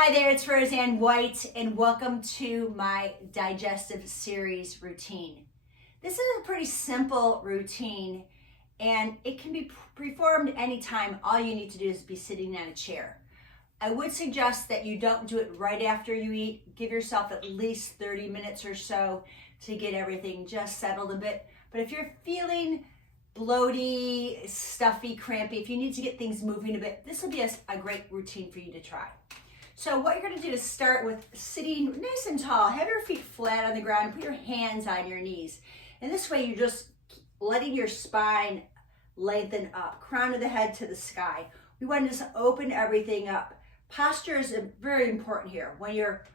Hi there, it's Roseanne White, and welcome to my digestive series routine. This is a pretty simple routine, and it can be performed anytime. All you need to do is be sitting on a chair. I would suggest that you don't do it right after you eat. Give yourself at least 30 minutes or so to get everything just settled a bit. But if you're feeling bloaty, stuffy, crampy, if you need to get things moving a bit, this will be a great routine for you to try. So what you're gonna do is start with sitting nice and tall. Have your feet flat on the ground, put your hands on your knees. And this way you're just letting your spine lengthen up, crown of the head to the sky. We want to just open everything up. Posture is very important here. When you're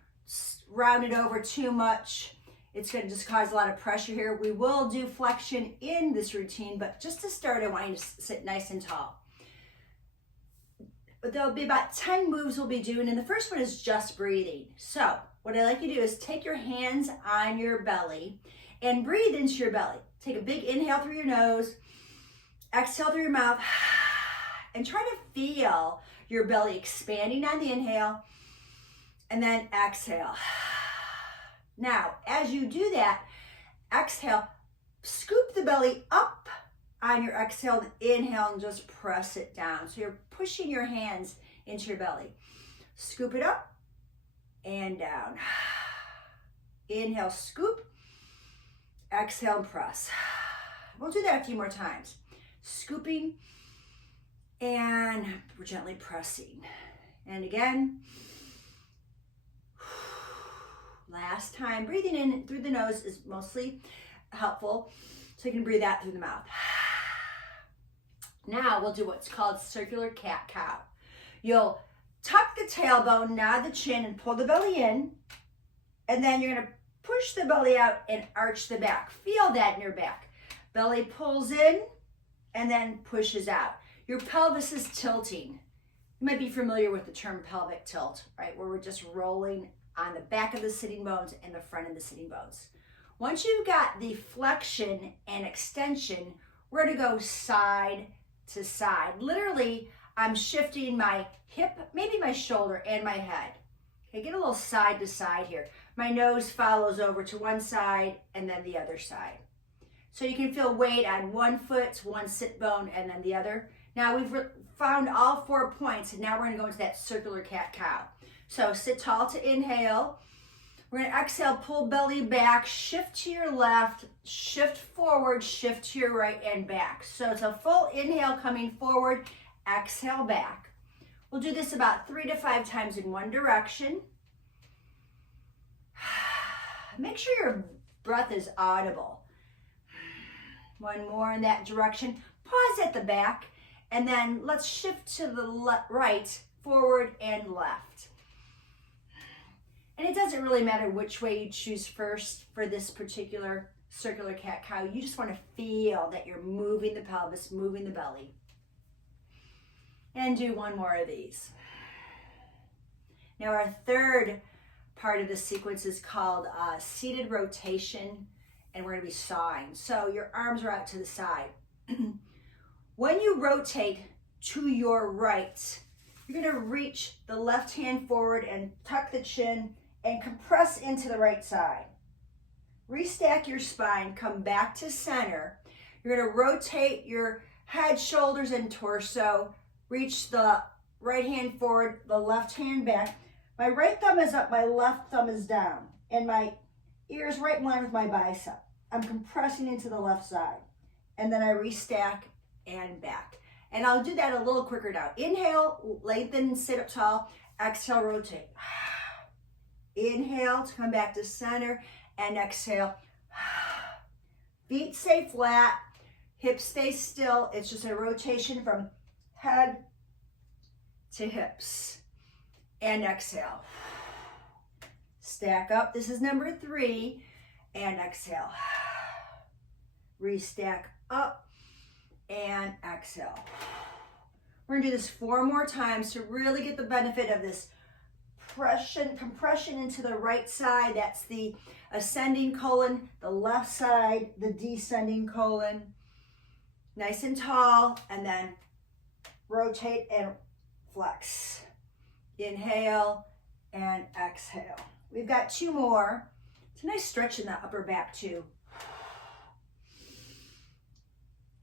rounded over too much, it's gonna just cause a lot of pressure here. We will do flexion in this routine, but just to start, I want you to sit nice and tall. But there'll be about 10 moves we'll be doing, and the first one is just breathing. So what I like you to do is take your hands on your belly and breathe into your belly. Take a big inhale through your nose, exhale through your mouth, and try to feel your belly expanding on the inhale, and then exhale. Now, as you do that, exhale, scoop the belly up on your exhale, inhale, and just press it down. So you're pushing your hands into your belly. Scoop it up and down. Inhale, scoop. Exhale, and press. We'll do that a few more times. Scooping and gently pressing. And again. Last time. Breathing in through the nose is mostly helpful, so you can breathe out through the mouth. Now we'll do what's called circular cat-cow. You'll tuck the tailbone, nod the chin, and pull the belly in. And then you're gonna push the belly out and arch the back. Feel that in your back. Belly pulls in and then pushes out. Your pelvis is tilting. You might be familiar with the term pelvic tilt, right? Where we're just rolling on the back of the sitting bones and the front of the sitting bones. Once you've got the flexion and extension, we're gonna go side to side. Literally, I'm shifting my hip, maybe my shoulder and my head. Okay, get a little side to side here. My nose follows over to one side and then the other side. So you can feel weight on one foot, one sit bone, and then the other. Now we've found all 4 points, and now we're gonna go into that circular cat-cow. So sit tall to inhale. We're gonna exhale, pull belly back, shift to your left, shift forward, shift to your right and back. So it's a full inhale coming forward, exhale back. We'll do this about 3 to 5 times in one direction. Make sure your breath is audible. One more in that direction. Pause at the back, and then let's shift to the right, forward and left. And it doesn't really matter which way you choose first for this particular circular cat-cow. You just want to feel that you're moving the pelvis, moving the belly. And do one more of these. Now our third part of the sequence is called seated rotation, and we're going to be sawing. So your arms are out to the side. When you rotate to your right, you're going to reach the left hand forward and tuck the chin and compress into the right side. Restack your spine, come back to center. You're gonna rotate your head, shoulders, and torso. Reach the right hand forward, the left hand back. My right thumb is up, my left thumb is down, and my ear is right in line with my bicep. I'm compressing into the left side. And then I restack and back. And I'll do that a little quicker now. Inhale, lengthen, sit up tall. Exhale, rotate. Inhale to come back to center, and exhale. Feet stay flat, hips stay still. It's just a rotation from head to hips. And exhale. Stack up. This is number 3. And exhale. Restack up and exhale. We're gonna do this 4 more times to really get the benefit of this compression into the right side. That's the ascending colon, the left side, the descending colon. Nice and tall, and then rotate and flex. Inhale, and exhale. We've got 2 more. It's a nice stretch in the upper back too.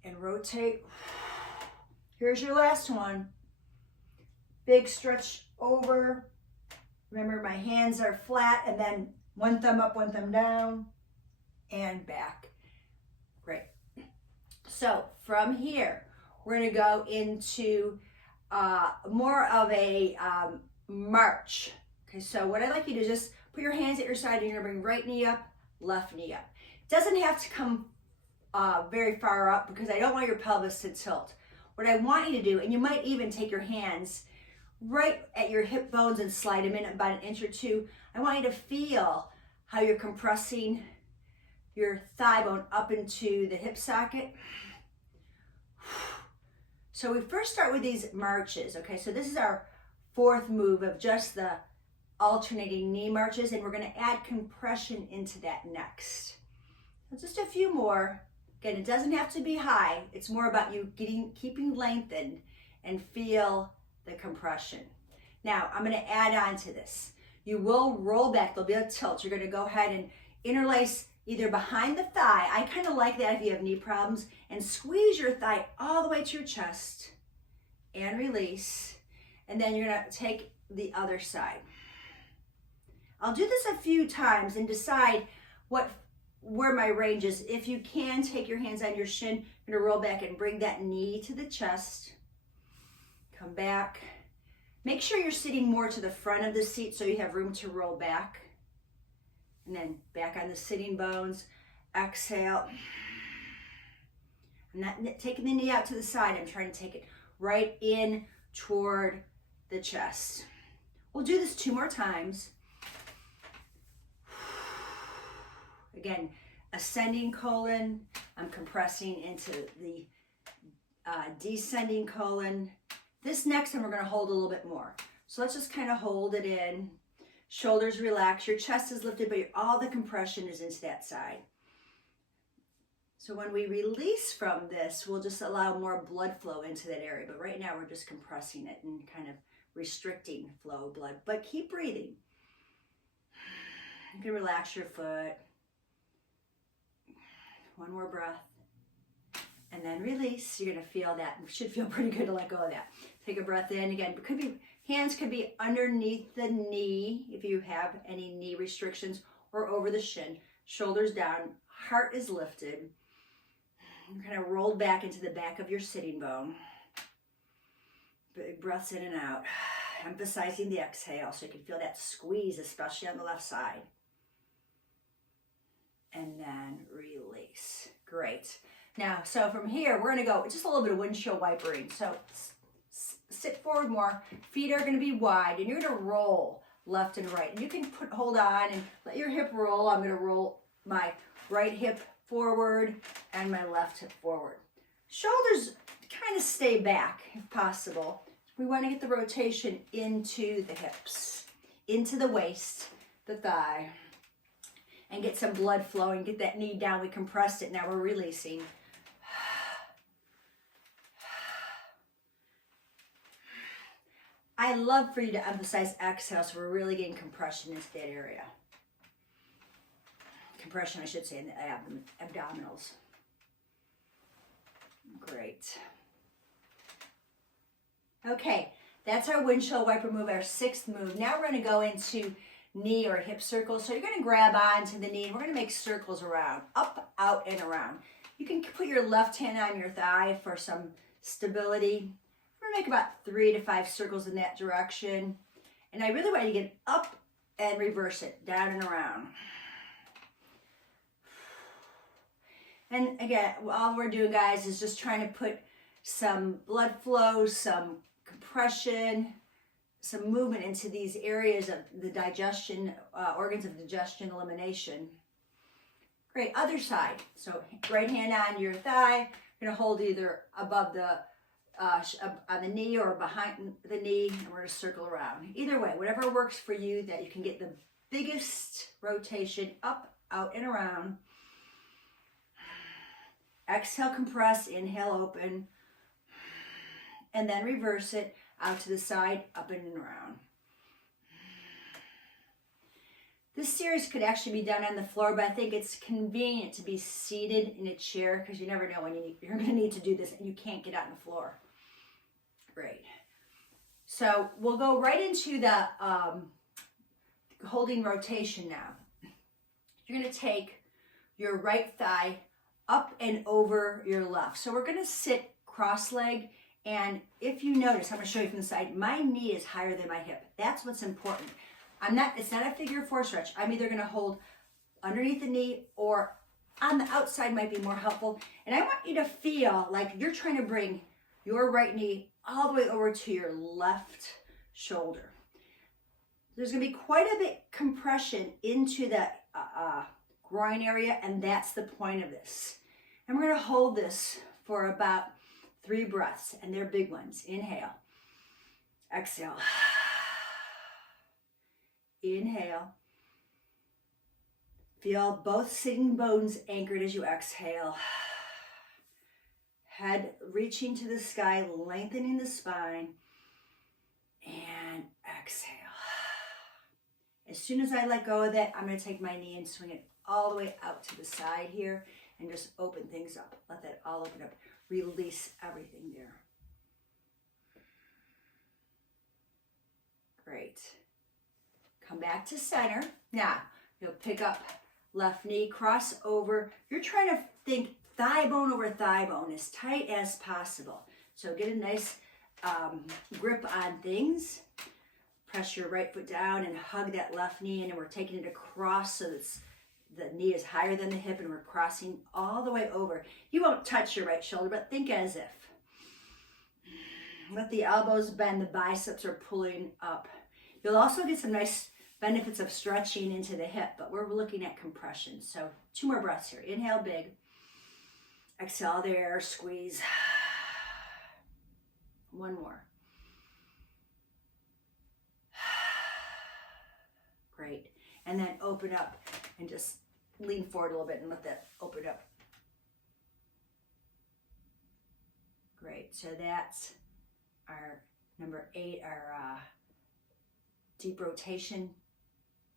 And rotate. Here's your last one. Big stretch over. Remember, my hands are flat, and then one thumb up, one thumb down, and back. Great. So from here, we're going to go into more of a march. Okay, so what I'd like you to just put your hands at your side, and you're going to bring right knee up, left knee up. It doesn't have to come very far up because I don't want your pelvis to tilt. What I want you to do, and you might even take your hands right at your hip bones and slide them in about an inch or two. I want you to feel how you're compressing your thigh bone up into the hip socket. So we first start with these marches, okay? So this is our 4th move of just the alternating knee marches, and we're gonna add compression into that next. So just a few more. Again, it doesn't have to be high. It's more about you keeping lengthened and feel the compression. Now, I'm gonna add on to this. You will roll back, there'll be a tilt. You're gonna go ahead and interlace either behind the thigh. I kind of like that if you have knee problems, and squeeze your thigh all the way to your chest and release. And then you're gonna take the other side. I'll do this a few times and decide where my range is. If you can, take your hands on your shin. You're gonna roll back and bring that knee to the chest. Come back. Make sure you're sitting more to the front of the seat so you have room to roll back. And then back on the sitting bones. Exhale. I'm not taking the knee out to the side. I'm trying to take it right in toward the chest. We'll do this 2 more times. Again, ascending colon. I'm compressing into the descending colon. This next time we're going to hold a little bit more. So let's just kind of hold it in. Shoulders relax. Your chest is lifted, but all the compression is into that side. So when we release from this, we'll just allow more blood flow into that area. But right now we're just compressing it and kind of restricting flow of blood. But keep breathing. You can relax your foot. One more breath. And then release. You're going to feel that. It should feel pretty good to let go of that. Take a breath in. Again, it could be, hands could be underneath the knee if you have any knee restrictions, or over the shin. Shoulders down. Heart is lifted. You're kind of rolled back into the back of your sitting bone. Big breaths in and out. Emphasizing the exhale so you can feel that squeeze, especially on the left side. And then release. Great. Now, so from here, we're going to go just a little bit of windshield wipering. So sit forward more. Feet are going to be wide, and you're going to roll left and right. And you can hold on and let your hip roll. I'm going to roll my right hip forward and my left hip forward. Shoulders kind of stay back if possible. We want to get the rotation into the hips, into the waist, the thigh, and get some blood flowing. Get that knee down. We compressed it. Now we're releasing. I love for you to emphasize exhale, so we're really getting compression into that area. Compression, I should say, in the abdominals. Great. Okay, that's our windshield wiper move, our 6th move. Now we're going to go into knee or hip circles. So you're going to grab onto the knee, and we're going to make circles around, up, out, and around. You can put your left hand on your thigh for some stability. We're going to make about 3 to 5 circles in that direction. And I really want you to get up and reverse it, down and around. And again, all we're doing, guys, is just trying to put some blood flow, some compression, some movement into these areas of the digestion, organs of digestion, elimination. Great, other side. So right hand on your thigh. You're going to hold either above the, on the knee or behind the knee, and we're going to circle around. Either way, whatever works for you, that you can get the biggest rotation up, out, and around. Exhale, compress, inhale, open, and then reverse it out to the side, up and around. This series could actually be done on the floor, but I think it's convenient to be seated in a chair because you never know when you're going to need to do this and you can't get on the floor. Great. So we'll go right into the holding rotation now. You're going to take your right thigh up and over your left. So we're going to sit cross-legged, and if you notice, I'm going to show you from the side, my knee is higher than my hip. That's what's important. It's not a figure four stretch. I'm either going to hold underneath the knee or on the outside might be more helpful. And I want you to feel like you're trying to bring your right knee all the way over to your left shoulder. There's going to be quite a bit compression into the groin area, and that's the point of this. And we're going to hold this for about 3 breaths, and they're big ones. Inhale, exhale, inhale. Feel both sitting bones anchored as you exhale. Head reaching to the sky, lengthening the spine, and exhale. As soon as I let go of that, I'm going to take my knee and swing it all the way out to the side here and just open things up. Let that all open up. Release everything there. Great. Come back to center. Now, you'll pick up left knee, cross over. You're trying to think thigh bone over thigh bone, as tight as possible. So get a nice grip on things. Press your right foot down and hug that left knee, and we're taking it across so that the knee is higher than the hip, and we're crossing all the way over. You won't touch your right shoulder, but think as if. Let the elbows bend, the biceps are pulling up. You'll also get some nice benefits of stretching into the hip, but we're looking at compression. So 2 more breaths here. Inhale big. Exhale there, squeeze. 1 more. Great. And then open up and just lean forward a little bit and let that open up. Great. So that's our number 8, our deep rotation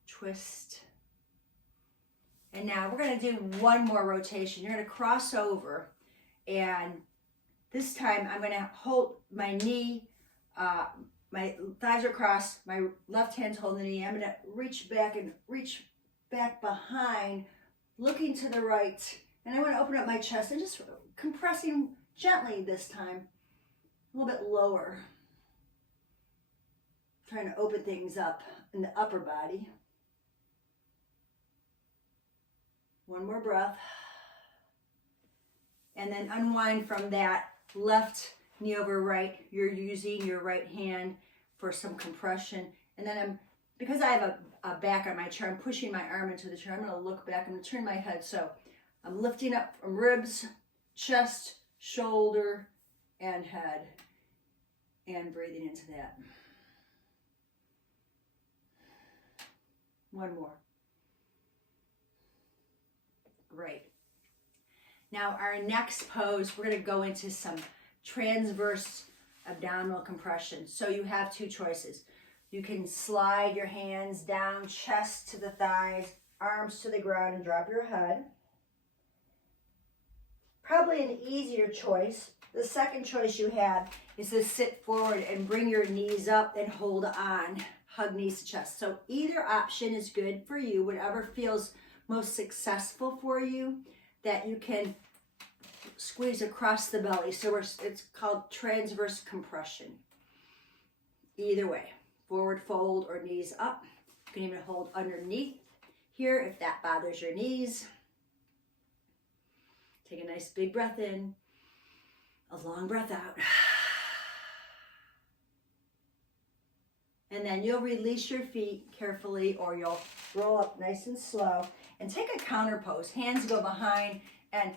twist. And now we're going to do 1 more rotation. You're going to cross over, and this time I'm going to hold my knee, my thighs are crossed, my left hand's holding the knee. I'm going to reach back behind, looking to the right, and I want to open up my chest and just compressing gently this time, a little bit lower. Trying to open things up in the upper body. 1 more breath. And then unwind from that left knee over right. You're using your right hand for some compression. And then because I have a back on my chair, I'm pushing my arm into the chair. I'm going to look back. I'm going to turn my head. So I'm lifting up from ribs, chest, shoulder, and head. And breathing into that. 1 more. Great. Now our next pose, we're going to go into some transverse abdominal compression. So you have 2 choices. You can slide your hands down, chest to the thighs, arms to the ground, and drop your head. Probably an easier choice. The second choice you have is to sit forward and bring your knees up and hold on. Hug knees to chest. So either option is good for you, whatever feels most successful for you, that you can squeeze across the belly. So it's called transverse compression. Either way, forward fold or knees up. You can even hold underneath here if that bothers your knees. Take a nice big breath in, a long breath out. And then you'll release your feet carefully, or you'll roll up nice and slow and take a counter pose. Hands go behind and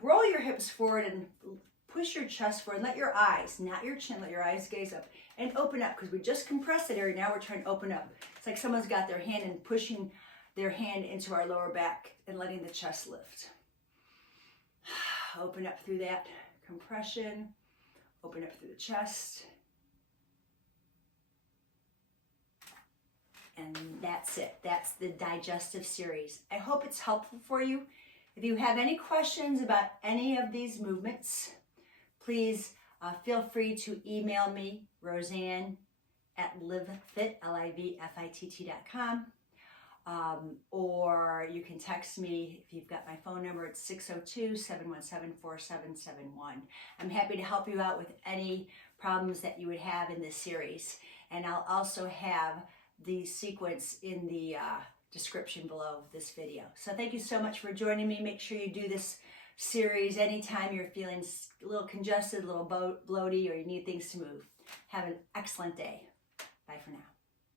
roll your hips forward and push your chest forward. Let your eyes, not your chin, let your eyes gaze up and open up, because we just compressed that area. Now we're trying to open up. It's like someone's got their hand and pushing their hand into our lower back and letting the chest lift. Open up through that compression. Open up through the chest. And that That's it. That's the digestive series. I hope it's helpful for you. If you have any questions about any of these movements, please feel free to email me, Roseanne at livefit.com. Or you can text me if you've got my phone number. It's 602-717-4771. I'm happy to help you out with any problems that you would have in this series. And I'll also have the sequence in the description below this video. So thank you so much for joining me. Make sure you do this series anytime you're feeling a little congested, a little bloaty, or you need things to move. Have an excellent day. Bye for now.